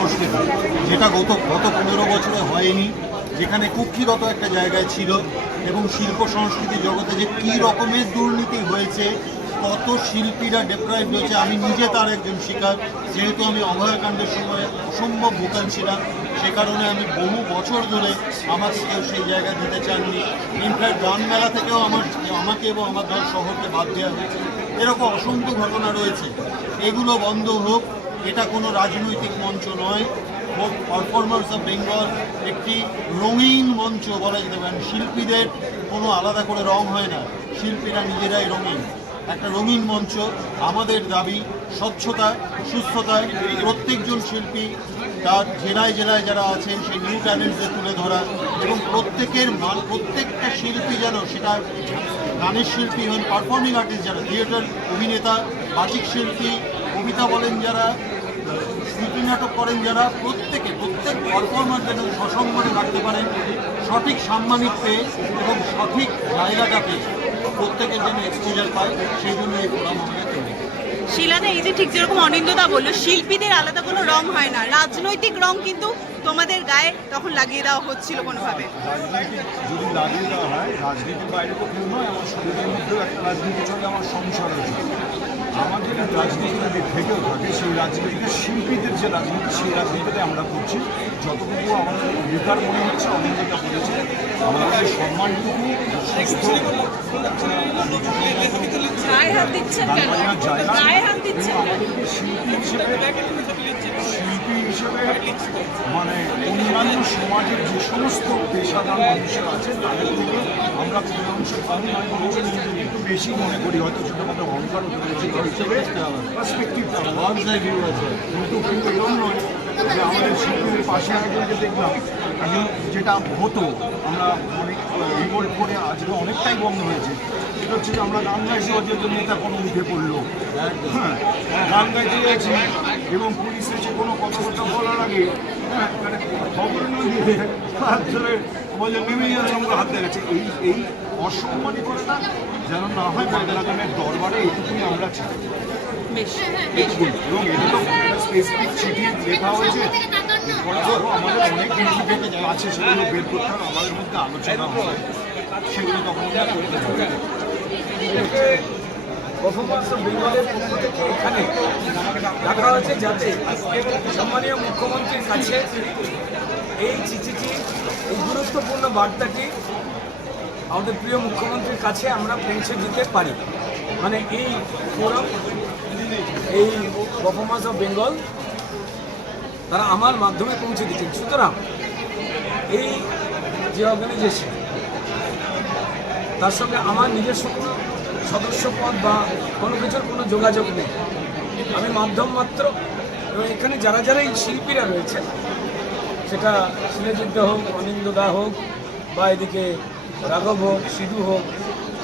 সংস্কৃতি, যেটা গত 15 বছরে হয়নি, যেখানে কুক্ষিগত একটা জায়গায় ছিল, এবং শিল্প সংস্কৃতি জগতে যে কী রকমের দুর্নীতি হয়েছে, কত শিল্পীরা ডেপ্রাইভ হয়েছে। আমি নিজে তার একজন শিকার, যেহেতু আমি অভয়াকাণ্ডের সময় অসম্ভব ভোকাল ছিলাম, সে কারণে আমি বহু বছর ধরে আমাকে কেউ সেই জায়গায় দিতে চাননি। ইনফ্যাক্ট গান মেলা থেকেও আমাকে এবং আমার দল শহরকে বাদ দেওয়া হয়েছে। এরকম অসংখ্য ঘটনা রয়েছে, এগুলো বন্ধ হোক। এটা কোনো রাজনৈতিক মঞ্চ নয়, পারফরমার্স অফ বেঙ্গল একটি রঙিন মঞ্চ বলা যেতে পারে। শিল্পীদের কোনো আলাদা করে রং হয় না, শিল্পীরা নিজেরাই রঙিন, একটা রঙিন মঞ্চ। আমাদের দাবি স্বচ্ছতা, সুস্থতায় প্রত্যেকজন শিল্পী তার জেলায় জেলায় যারা আছেন সেই নিউ ট্যালেন্টদের তুলে ধরা, এবং প্রত্যেকটা শিল্পী যেন, সেটা গানের শিল্পী হন, পারফর্মিং আর্টিস্ট যারা, থিয়েটার অভিনেতা, বাচিক শিল্পী, কবিতা বলেন যারা, স্মৃতি নাটক করেন যারা, প্রত্যেক পারফর্মার যেন সসম্মানে রাখতে পারেন, সঠিক সাম্মানিক পেয়ে এবং সঠিক জায়গাটা পেয়ে প্রত্যেকের যেন এক্সপোজার পায়, সেই জন্য এই ফোরাম আমাদের তৈরি। শিলাদা, এই যে ঠিক যেরকম অনিন্দদা বললো, শিল্পীদের আলাদা কোনো রং হয় না, রাজনৈতিক রং কিন্তু তোমাদের গায়ে তখন লাগিয়ে দেওয়া হচ্ছিল কোনোভাবে। যদি লাগিয়ে দেওয়া হয়, রাজনীতির বাইরে তো কেউ নয়, আমার শরীরের মধ্যেও একটা রাজনীতি চলে, আমার সংসার আছে। আমাদের রাজনীতি যদি থেকেও থাকে, সেই রাজনীতিতে শিল্পীদের যে রাজনীতি, সেই রাজনীতিতে আমরা করছি। যতটুকু আমাদের বেকার মনে হচ্ছে, অনেকটা বলেছে, আমাদের সম্মানটুকু সুস্থ আমাদেরকে শিল্পী হিসেবে মানে অন্যান্য সমাজের যে সমস্ত পেশাদার মানুষের আছে, তাদের থেকে আমরা কোনো অংশ কম নয়, একটু বেশি মনে করি। হয়তো ছোটোখাটো অহংকার হিসেবে পার্সপেক্টিভটা কিন্তু এরকম নয় যে আমাদের শিল্পীদের পাশে একজনকে দেখলাম, যেটা হতো, আমরা অনেক রিভোল্ট করে আজকে অনেকটাই বন্ধ হয়েছে। সেটা হচ্ছে যে আমরা গান গাইছি, অযোগ্য নেতা কোনো উঠে পড়লো, হ্যাঁ গান গাইতে গেছি এবং পুলিশ এসে কোনো কথা বলার আগে খবর না দিয়ে হাত ধরে বলে নেমে গেলে আমরা হাত দেখাচ্ছে। এই অসম্মানী করাটা যেন না হয় বাংলা গানের দরবারে, এইটুকুনি আমরা চাই। এবং এটা তো স্পেসিফিক চিঠি লেখা হয়েছে, এরপরে আরও আমাদের অনেক বেনিফিট আছে, সেগুলো বের করতে হবে, আমাদের মধ্যে আলোচনা হবে, সেগুলো তখন করতে হবে। পারফরমেন্স অফ বেঙ্গলের পক্ষ থেকে এখানে দেখা হয়েছে যাতে সম্মানীয় মুখ্যমন্ত্রীর কাছে এই চিঠিটি, এই গুরুত্বপূর্ণ বার্তাটি আমাদের প্রিয় মুখ্যমন্ত্রীর কাছে আমরা পৌঁছে দিতে পারি। মানে এই ফোরাম, এই পারফরমেন্স অফ বেঙ্গল তারা আমার মাধ্যমে পৌঁছে দিচ্ছেন। সুতরাং এই যে অর্গানাইজেশন, তার সঙ্গে আমার নিজস্ব কোনো সদস্যপদ বা কোনো কিছুর কোনো যোগাযোগ নেই, আমি মাধ্যম মাত্র। এবং এখানে যারা যারা এই শিল্পীরা রয়েছে, সেটা শিলাজিৎ হোক, অনিন্দদা হোক, বা এদিকে রাঘব হোক, সিধু হোক,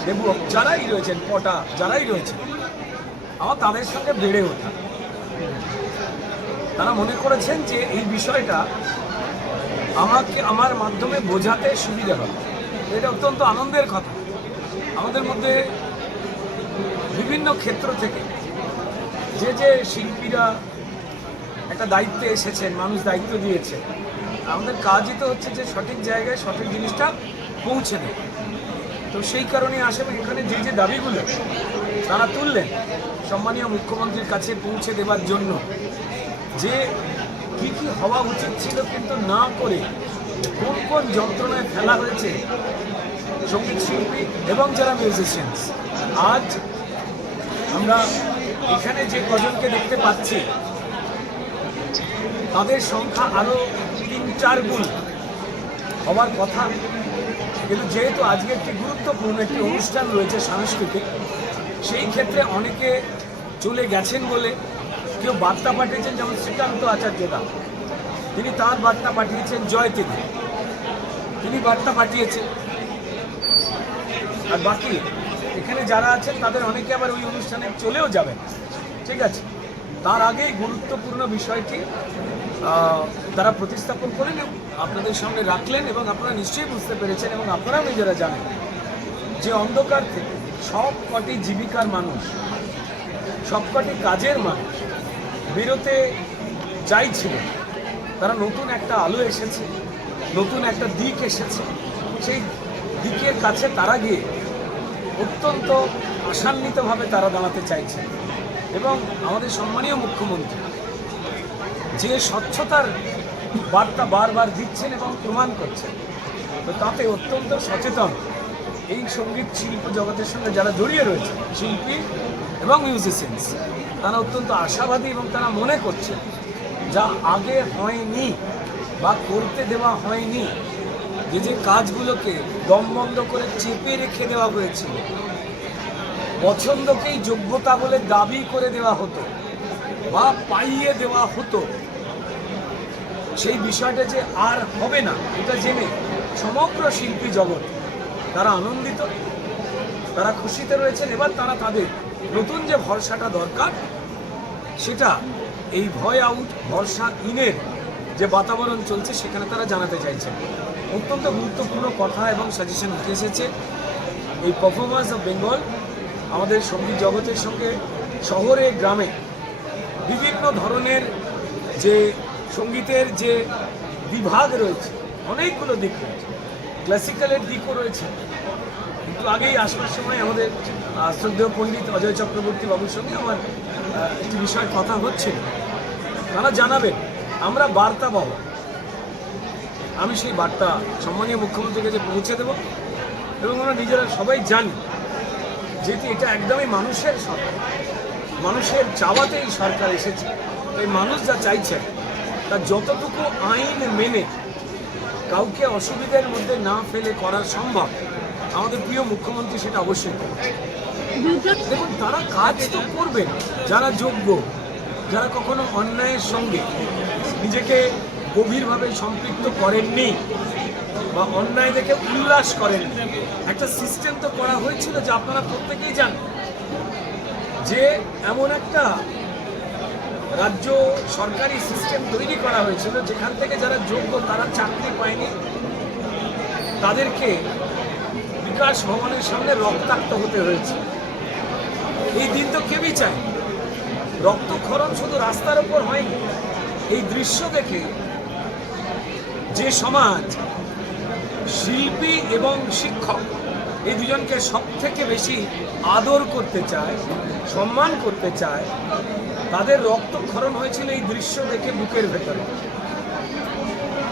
দেবু হোক, যারাই রয়েছেন, পটা যারাই রয়েছেন, আমার তাদের সঙ্গে বেড়ে ওঠা। তারা মনে করেছেন যে এই বিষয়টা আমার মাধ্যমে বোঝাতে সুবিধা হবে। এটা অত্যন্ত আনন্দের কথা। আমাদের মধ্যে বিভিন্ন ক্ষেত্র থেকে যে শিল্পীরা একটা দায়িত্বে এসেছেন, মানুষ দায়িত্ব দিয়েছে, আমাদের কাজই তো হচ্ছে যে সঠিক জায়গায় সঠিক জিনিসটা পৌঁছে দেয়। তো সেই কারণে আসলে এখানে যে দাবিগুলো তারা তুললেন সম্মানীয় মুখ্যমন্ত্রীর কাছে পৌঁছে দেবার জন্য, যে কি কি হওয়া উচিত ছিল কিন্তু না করে কোন কোন যন্ত্রণায় ফেলা হয়েছে সঙ্গীত শিল্পী এবং যারা মিউজিশিয়ানস। আজ আমরা এখানে যে কজনকে দেখতে পাচ্ছি, তাদের সংখ্যা আরও 3-4 গুণ হওয়ার কথা। কিন্তু যেহেতু আজকে একটি গুরুত্বপূর্ণ একটি অনুষ্ঠান রয়েছে সাংস্কৃতিক, সেই ক্ষেত্রে অনেকে চলে গেছেন বলে কেউ বার্তা পাঠিয়েছেন, যেমন শ্রীকান্ত আচার্যদা, তিনি তার বার্তা পাঠিয়েছেন, জয়তীদি তিনি বার্তা পাঠিয়েছেন, আর বাকি এখানে যারা আছেন তাদের অনেকে আবার ওই অনুষ্ঠানে চলেও যাবেন। ঠিক আছে, তার আগেই গুরুত্বপূর্ণ বিষয়টি তারা প্রতিস্থাপন করেন, আপনাদের সামনে রাখলেন, এবং আপনারা নিশ্চয়ই বুঝতে পেরেছেন এবং আপনারাও নিজেরা জানেন যে অন্ধকার থেকে সবকটি জীবিকার মানুষ, সবকটি কাজের মানুষ বেরোতে চাইছিল, তারা নতুন একটা আলো এসেছে, নতুন একটা দিক এসেছে, সেই দিকের কাছে তারা গিয়ে অত্যন্ত আশান্বিতভাবে তারা দাঁড়াতে চাইছে। এবং আমাদের সম্মানীয় মুখ্যমন্ত্রী যে স্বচ্ছতার বার্তা বারবার দিচ্ছেন এবং প্রমাণ করছেন, তো তাতে অত্যন্ত সচেতন এই সঙ্গীত শিল্প জগতের সঙ্গে যারা জড়িয়ে রয়েছে, শিল্পী এবং মিউজিশিয়ানস, তারা অত্যন্ত আশাবাদী এবং তারা মনে করছে যা আগে হয়নি বা করতে দেওয়া হয়নি, যে কাজগুলোকে দমবন্ধ করে চেপে রেখে দেওয়া হয়েছিল, পছন্দকেই যোগ্যতা বলে দাবি করে দেওয়া হতো বা পাইয়ে দেওয়া হতো, সেই বিষয়টা যে আর হবে না এটা জেনে সমগ্র শিল্পী জগৎ তারা আনন্দিত, তারা খুশিতে রয়েছেন। এবার তারা তাদের নতুন যে ভরসাটা দরকার, সেটা এই ভয় আউট ভরসা ইনের যে বাতাবরণ চলছে সেখানে তারা জানাতে চাইছেন। অত্যন্ত গুরুত্বপূর্ণ কথা এবং সাজেশন উঠে এসেছে। এই পারফরমেন্স অফ বেঙ্গল আমাদের সঙ্গীত জগতের সঙ্গে শহরে গ্রামে বিভিন্ন ধরনের যে সঙ্গীতের যে বিভাগ রয়েছে, অনেকগুলো দিক রয়েছে, ক্লাসিক্যালের দিকও রয়েছে। একটু আগেই আসবার সময় আমাদের শ্রদ্ধেয় পণ্ডিত অজয় চক্রবর্তী বাবুর সঙ্গে আমার একটি বিষয় কথা হচ্ছিল। তারা জানাবেন আমরা বার্তা পাবো, আমি সেই বার্তা সম্মানীয় মুখ্যমন্ত্রীর কাছে পৌঁছে দেব এবং আমরা নিজেরা সবাই জানি যেহেতু এটা একদমই মানুষের সরকার, মানুষের চাওয়াতেই সরকার এসেছে। এই মানুষ যা চাইছেন তা যতটুকু আইন মেনে কাউকে অসুবিধার মধ্যে না ফেলে করা সম্ভব, আমাদের প্রিয় মুখ্যমন্ত্রী সেটা অবশ্যই করবেন। দেখুন, তারা কাজ তো করবেন যারা যোগ্য, যারা কখনো অন্যায়ের সঙ্গে নিজেকে গভীরভাবে সম্পৃক্ত করেননি বা অন্যায় দেখে উল্লাস করেননি। একটা সিস্টেম তো করা হয়েছিল যে আপনারা প্রত্যেকেই জানেন যে এমন একটা রাজ্য সরকারি সিস্টেম তৈরি করা হয়েছিল যেখান থেকে যারা যোগ্য তারা চাকরি পায়নি, তাদেরকে বিকাশ ভবনের সামনে রক্তাক্ত হতে হয়েছে। এই দিন তো কেউই চায়। রক্তক্ষরণ শুধু রাস্তার উপর হয়নি, এই দৃশ্য দেখে যে সমাজ শিল্পী এবং শিক্ষক এই দুজনকে সব থেকে বেশি আদর করতে চায়, সম্মান করতে চায়, তাদের রক্তক্ষরণ হয়েছিল এই দৃশ্য দেখে বুকের ভেতরে।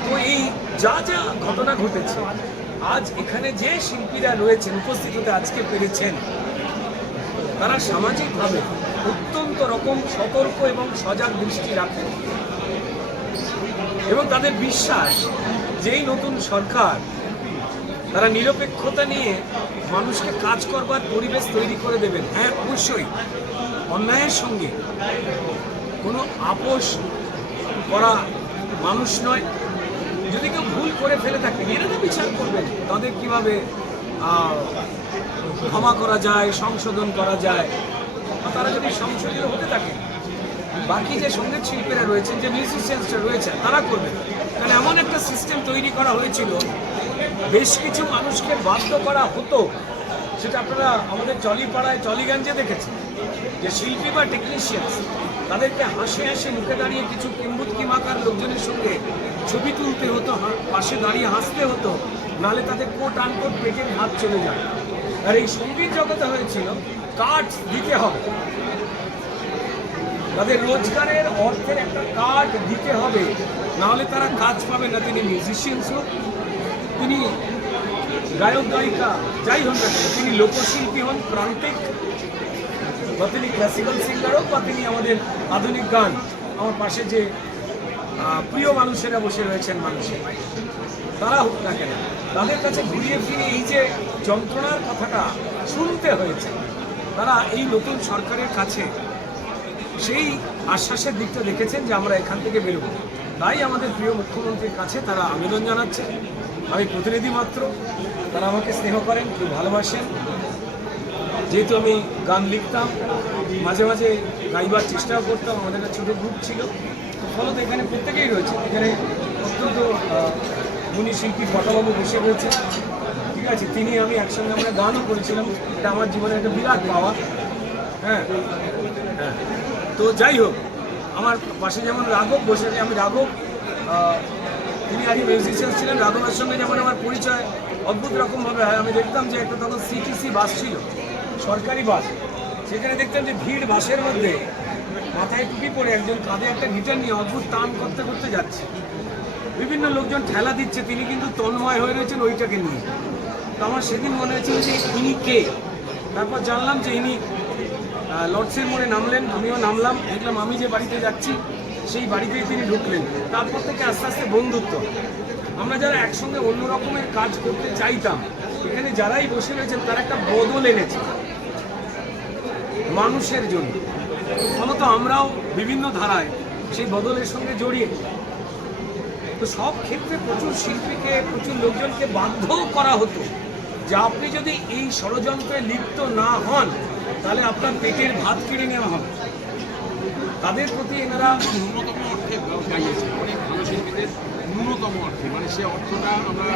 তো এই যা যা ঘটনা ঘটেছে, আজ এখানে যে শিল্পীরা রয়েছেন, উপস্থিত হতে আজকে পেরেছেন, তারা সামাজিকভাবে অত্যন্ত রকম সতর্ক এবং সজাগ দৃষ্টি রাখেন এবং তাদের বিশ্বাস যে এই নতুন সরকার তারা নিরপেক্ষতা নিয়ে মানুষকে কাজ করবার পরিবেশ তৈরি করে দেবেন। হ্যাঁ, অবশ্যই অন্যায়ের সঙ্গে কোনো আপোষ করা মানুষ নয়। যদি কেউ ভুল করে ফেলে থাকে, এরা তো বিচার করবেন তাদের কীভাবে ক্ষমা করা যায়, সংশোধন করা যায়। তারা যদি সংশোধিত হতে থাকে, বাকি যে সঙ্গীত শিল্পীরা রয়েছেন, যে মিউজিশিয়ানসরা রয়েছেন, তারা করবেন। কারণ এমন একটা সিস্টেম তৈরি করা হয়েছিল, বেশ কিছু মানুষকে বাধ্য করা হতো। সেটা আপনারা আমাদের টলিপাড়ায়, টলিগঞ্জে দেখেছেন যে শিল্পী বা টেকনিশিয়ানস তাদেরকে হাসি হাসি মুখে দাঁড়িয়ে কিছু কিম্বুতকি মাকার লোকজনের সঙ্গে ছবি তুলতে হতো, পাশে দাঁড়িয়ে হাসতে হতো, নাহলে তাদের কোট আনকোট পেটের হাত চলে যায়। আর এই সঙ্গীত জগতে হয়েছিল কার্ড দিতে হবে, তাদের রোজগারের অর্থের একটা কার্ড দিতে হবে, নাহলে তারা কাজ পাবে না। তিনি মিউজিশিয়ানস হোক, তিনি গায়ক গায়িকা যাই হন না কেন, তিনি লোকশিল্পী হন, প্রান্তিক, বা তিনি ক্লাসিক্যাল সিঙ্গার হোক, বা তিনি আমাদের আধুনিক গান, আমার পাশে যে প্রিয় মানুষেরা বসে রয়েছেন, মানুষের তারা হোক না কেন, তাদের কাছে ঘুরিয়ে ফিরে এই যে যন্ত্রণার কথাটা শুনতে হয়েছে, তারা এই নতুন সরকারের কাছে সেই আশ্বাসের দিকটা দেখেছেন যে আমরা এখান থেকে বেরোব। তাই আমাদের প্রিয় মুখ্যমন্ত্রীর কাছে তারা আবেদন জানাচ্ছে। আমি প্রতিনিধি মাত্র, তারা আমাকে স্নেহ করেন, কেউ ভালোবাসেন। যেহেতু আমি গান লিখতাম, মাঝে মাঝে গাইবার চেষ্টাও করতাম, আমাদের একটা ছোটো গ্রুপ ছিল, ফলত এখানে প্রত্যেকেই রয়েছে। এখানে অত্যন্ত গুণী শিল্পী ফটাবাবু বসে রয়েছে, ঠিক আছে, তিনি আমি একসঙ্গে আমরা গানও করেছিলাম। এটা আমার জীবনে একটা বিরাট পাওয়া। হ্যাঁ হ্যাঁ, তো যাই হোক, আমার পাশে যেমন রাঘব বসে, আমি রাঘব তিনি আগে মিউজিশিয়ান ছিলেন। রাঘবের সঙ্গে যেমন আমার পরিচয় অদ্ভুত রকমভাবে হয়। আমি দেখতাম যে একটা তখন সিটিসি বাস ছিল, সরকারি বাস। সেখানে দেখতাম যে ভিড় বাসের মধ্যে মাথায় টুপি পরে একজন কাঁধে একটা গিটার নিয়ে অদ্ভুত টান করতে করতে যাচ্ছে। বিভিন্ন লোকজন ঠেলা দিচ্ছে, তিনি কিন্তু তন্ময় হয়ে রয়েছেন ওইটাকে নিয়ে। তো আমার সেদিন মনে হয়েছিল যে ইনি কে। তারপর জানলাম যে ইনি লর্ডসের মোড়ে নামলেন, আমিও নামলাম, দেখলাম আমি যে বাড়িতে যাচ্ছি সেই বাড়িতেই তিনি ঢুকলেন। তারপর থেকে আস্তে আস্তে বন্ধুত্ব। আমরা যারা একসঙ্গে অন্য রকমের কাজ করতে চাইতাম, এখানে যারাই বসে রয়েছেন তারা একটা বদল এনেছে মানুষের জন্য। ফলত আমরাও বিভিন্ন ধারায় সেই বদলের সঙ্গে জড়িয়ে। তো সব ক্ষেত্রে প্রচুর শিল্পীকে, প্রচুর লোকজনকে বাধ্যও করা হতো যে আপনি যদি এই ষড়যন্ত্রে লিপ্ত না হন তাহলে আপনার পেটের ভাত কেড়ে নেওয়া হবে। তাদের প্রতি এনারা ন্যূনতম অর্থে গাইয়েছে, অনেক ভালো শিল্পীদের ন্যূনতম অর্থে, মানে সে অর্থটা আমরা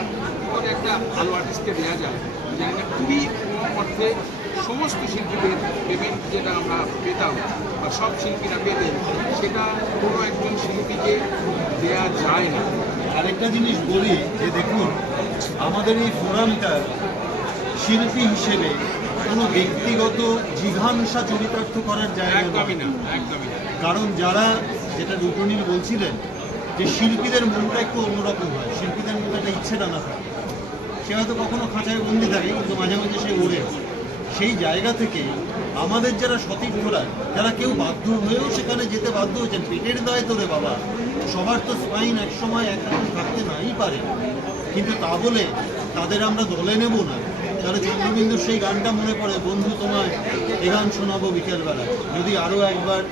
করে একটা ভালো আর্টিস্টকে দেওয়া যায়, যেখানে খুবই কম অর্থে সমস্ত শিল্পীদের পেমেন্ট যেটা আমরা পেতাম বা সব শিল্পীরা পেতেন, সেটা কোনো একজন শিল্পীকে দেওয়া যায় না। আরেকটা জিনিস বলি যে দেখুন, আমাদের এই ফোরামটা শিল্পী হিসেবে কোনো ব্যক্তিগত জিঘাংসা চরিতার্থ করার জায়গা নয়। একদমই না, একদমই না। কারণ যারা, যেটা রুদ্রনীল বলছিলেন যে শিল্পীদের মনটা একটু অন্যরকম হয়, শিল্পীদের মধ্যে একটা ইচ্ছে টানা থাকে, সে হয়তো কখনো খাঁচায় বন্দি থাকে কিন্তু মাঝে মাঝে সে ওড়ে। সেই জায়গা থেকে আমাদের যারা সতীর্থরা, যারা কেউ বাধ্য হয়েও সেখানে যেতে বাধ্য হয়েছেন, পেটের দায় তোরে বাবা, সবার তো স্পাইন একসময় একরকম থাকতে নাই পারে, কিন্তু তা বলে তাদের আমরা দলে নেব না। তাহলে চন্দ্রবিন্দুর সেই গানটা মনে পড়ে, বন্ধু তোমায় এ গান শোনাবো বিকেলবেলা, যদি আরও একবার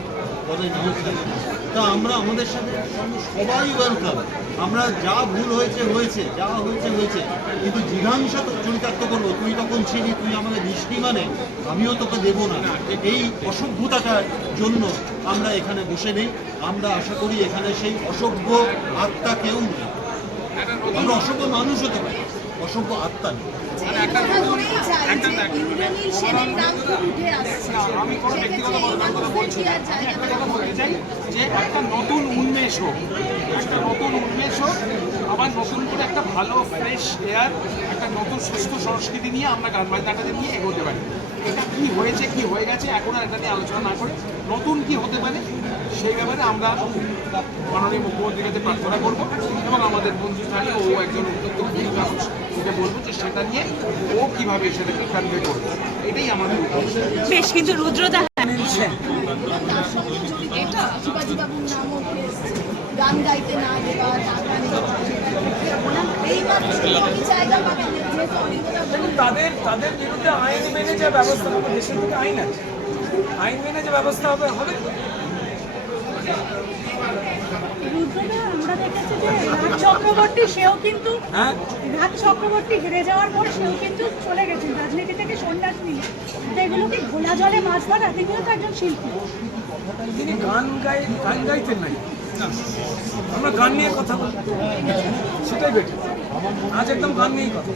বলে নাও থাকে। তা আমরা আমাদের সাথে সবাই ওয়েলকাম। আমরা যা ভুল হয়েছে হয়েছে, যা হয়েছে হয়েছে, কিন্তু জিঘাংসা তো চরিতার্থ করবো, তুই তখন ছিলি, তুই আমাকে দৃষ্টি মানে আমিও তোকে দেবো না, এই অসভ্যতাটার জন্য আমরা এখানে বসে নেই। আমরা আশা করি এখানে সেই অসভ্য আত্মা কেউ নেই। আমরা অসভ্য মানুষ হতে পারি, অসভ্য আত্মা নেই। আমি কোনো ব্যক্তিগত কথা বলছি না, আমি একটা কথা বলতে চাই যে একটা নতুন উন্মেষ হোক, একটা নতুন উন্মেষ হোক, আবার নতুন করে একটা ভালো ফ্রেশ এয়ার, একটা নতুন সুস্থ সংস্কৃতি নিয়ে আমরা গান বাজনাটাকে নিয়ে এগোতে পারি। এটা কী হয়েছে, কী হয়ে গেছে, এখন আর এটা নিয়ে আলোচনা না করে নতুন কি হতে পারে সেই ব্যাপারে আমরা মাননীয় মুখ্যমন্ত্রীর কাছে প্রার্থনা করবো এবং আমাদের বন্ধুস্থানে ও একজন অত্যন্ত ভূমিকা মানুষ, সেটা বলবো যে সেটা নিয়ে ও কীভাবে সেটাকে কনভে করবে, এটাই আমাদের উদ্দেশ্য। বেশ, কিন্তু রুদ্রদা গান গাইতে না দেওয়া, তাদের বিরুদ্ধে আইন মেনে যে ব্যবস্থা হবে, দেশের থেকে আইন আছে, আইন মেনে যে ব্যবস্থা হবে হবে। রুদ্রদা, আমরা দেখেছি যে রাজ চক্রবর্তী, সেও কিন্তু রাজ চক্রবর্তী হেরে যাওয়ার পর সেও কিন্তু চলে গেছেন রাজনীতি থেকে, সন্ন্যাস নিয়ে। এগুলো কি ঘোলা জলে মাছ ধরা? তিনিও তো একজন শিল্পী। তিনি গান গাইতেন নাই, আমরা গান নিয়ে কথা বলি, সেটাই বেটার। আজ একদম গান নিয়েই কথা।